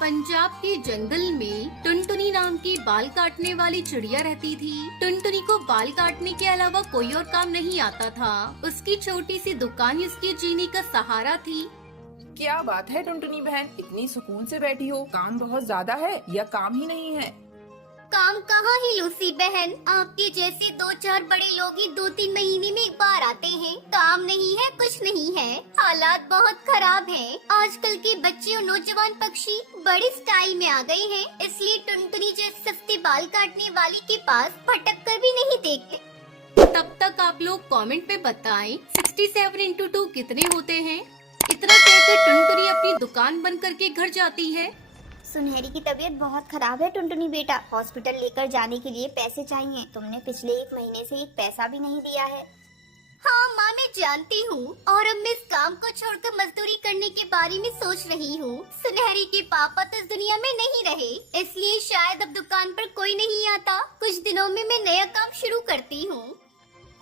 पंजाब के जंगल में टुनटुनी नाम की बाल काटने वाली चिड़िया रहती थी। टुनटुनी को बाल काटने के अलावा कोई और काम नहीं आता था। उसकी छोटी सी दुकान उसके जीने का सहारा थी। क्या बात है टुनटुनी बहन, इतनी सुकून से बैठी हो? काम बहुत ज्यादा है या काम ही नहीं है? काम कहाँ है लूसी बहन, आपके जैसे 2-4 बड़े लोग ही 2-3 महीने में एक बार आते हैं। काम नहीं है, कुछ नहीं है। हालात बहुत खराब हैं। आजकल के बच्चे और नौजवान पक्षी बड़ी स्टाइल में आ गए हैं, इसलिए टुनटुनी जैसे सस्ते बाल काटने वाली के पास भटक कर भी नहीं देखते। तब तक आप लोग कमेंट में बताएं 67 इंटू 2 कितने होते हैं। इतना कहकर टुनटुनी अपनी दुकान बंद करके घर जाती है। सुनहरी की तबीयत बहुत खराब है टुनटुनी बेटा, हॉस्पिटल लेकर जाने के लिए पैसे चाहिए। तुमने पिछले 1 महीने से एक पैसा भी नहीं दिया है। हाँ माँ, मैं जानती हूँ, और अब मैं इस काम को छोड़कर मजदूरी करने के बारे में सोच रही हूँ। सुनहरी के पापा तो इस दुनिया में नहीं रहे, इसलिए शायद अब दुकान पर कोई नहीं आता। कुछ दिनों में मैं नया काम शुरू करती हूँ।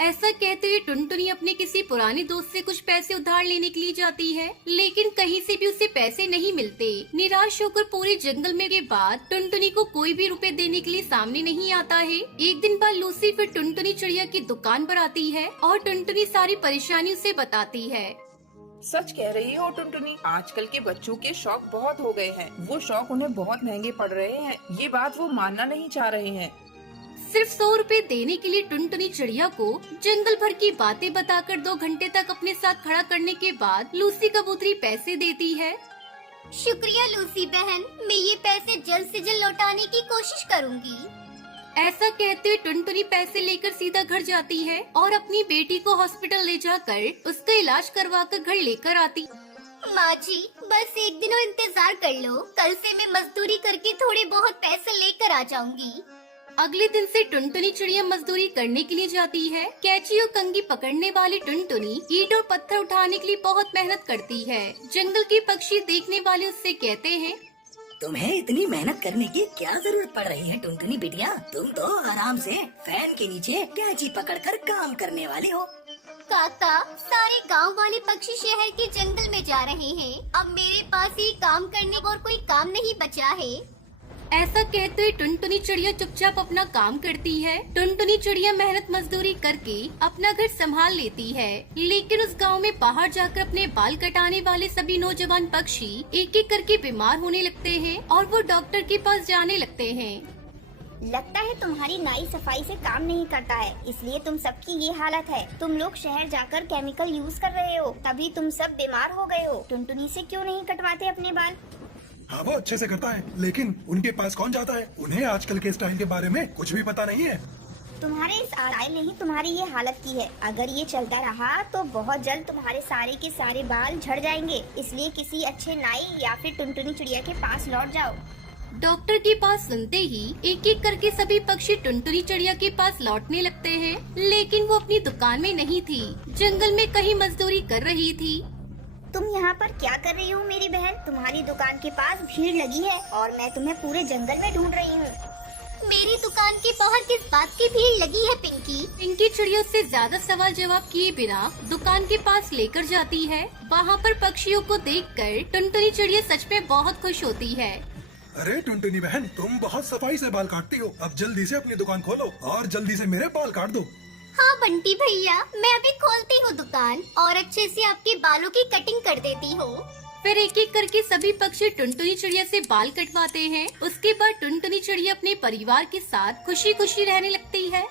ऐसा कहते हुए टुनटुनी अपने किसी पुराने दोस्त से कुछ पैसे उधार लेने के लिए जाती है, लेकिन कहीं से भी उसे पैसे नहीं मिलते। निराश होकर पूरे जंगल में के बाद टुनटुनी को कोई भी रुपए देने के लिए सामने नहीं आता है। एक दिन बाद लूसी फिर टुनटुनी चिड़िया की दुकान पर आती है और टुनटुनी सारी परेशानी उसे बताती है। सच कह रही हो टुनटुनी, आजकल के बच्चों के शौक बहुत हो गए हैं। वो शौक उन्हें बहुत महंगे पड़ रहे हैं, ये बात वो मानना नहीं चाह रहे हैं। सिर्फ 100 रुपए देने के लिए टुनटुनी चिड़िया को जंगल भर की बातें बताकर 2 घंटे तक अपने साथ खड़ा करने के बाद लूसी कबूतरी पैसे देती है। शुक्रिया लूसी बहन, मैं ये पैसे जल्द से जल्द लौटाने की कोशिश करूँगी। ऐसा कहते हुए टुनटुनी पैसे लेकर सीधा घर जाती है और अपनी बेटी को हॉस्पिटल ले जाकर उसका इलाज करवाकर घर लेकर आती। माँ जी, बस 1 दिन और इंतजार कर लो, कल से मैं मजदूरी करके थोड़े बहुत पैसे लेकर आ जाऊंगी। अगले दिन से टुनटुनी चिड़िया मजदूरी करने के लिए जाती है। कैची और कंघी पकड़ने वाली टुनटुनी ईंट और पत्थर उठाने के लिए बहुत मेहनत करती है। जंगल के पक्षी देखने वाले उससे कहते हैं, तुम्हें इतनी मेहनत करने की क्या जरूरत पड़ रही है टुनटुनी बिटिया? तुम तो आराम से फैन के नीचे कैंची पकड़कर काम करने वाली हो। काका, सारे गांव वाले पक्षी शहर के जंगल में जा रहे हैं। अब मेरे पास ये काम करने और कोई काम नहीं बचा है। ऐसा कहते हुए टुनटुनी चिड़िया चुपचाप अपना काम करती है। टुनटुनी चिड़िया मेहनत मजदूरी करके अपना घर संभाल लेती है, लेकिन उस गांव में बाहर जाकर अपने बाल कटाने वाले सभी नौजवान पक्षी एक एक करके बीमार होने लगते हैं और वो डॉक्टर के पास जाने लगते हैं। लगता है तुम्हारी नाई सफाई से काम नहीं करता है, इसलिए तुम सबकी ये हालत है। तुम लोग शहर जाकर केमिकल यूज कर रहे हो, तभी तुम सब बीमार हो गए हो। टुनटुनी से क्यों नहीं कटवाते अपने बाल? हाँ, वो अच्छे से करता है, लेकिन उनके पास कौन जाता है? उन्हें आजकल के स्टाइल के बारे में कुछ भी पता नहीं है। तुम्हारे इस स्टाइल ने ही तुम्हारी ये हालत की है। अगर ये चलता रहा तो बहुत जल्द तुम्हारे सारे के सारे बाल झड़ जाएंगे, इसलिए किसी अच्छे नाई या फिर टुनटुनी चिड़िया के पास लौट जाओ। डॉक्टर के पास सुनते ही एक एक करके सभी पक्षी टुनटुनी चिड़िया के पास लौटने लगते हैं, लेकिन वो अपनी दुकान में नहीं थी, जंगल में कहीं मजदूरी कर रही थी। तुम यहाँ पर क्या कर रही हो मेरी बहन? तुम्हारी दुकान के पास भीड़ लगी है और मैं तुम्हें पूरे जंगल में ढूंढ रही हूँ। मेरी दुकान के बाहर किस बात की भीड़ लगी है पिंकी? पिंकी चिड़िया से ज्यादा सवाल जवाब किए बिना दुकान के पास लेकर जाती है। वहाँ पर पक्षियों को देखकर टुनटुनी चिड़िया सच में बहुत खुश होती है। अरे टुनटुनी बहन, तुम बहुत सफाई से बाल काटती हो। अब जल्दी से अपनी दुकान खोलो और जल्दी से मेरे बाल काट दो। हाँ बंटी भैया, मैं अभी खोलती हूँ दुकान और अच्छे से आपके बालों की कटिंग कर देती हूँ। फिर एक एक करके सभी पक्षी टुनटुनी चिड़िया से बाल कटवाते हैं। उसके बाद टुनटुनी चिड़िया अपने परिवार के साथ खुशी खुशी रहने लगती है।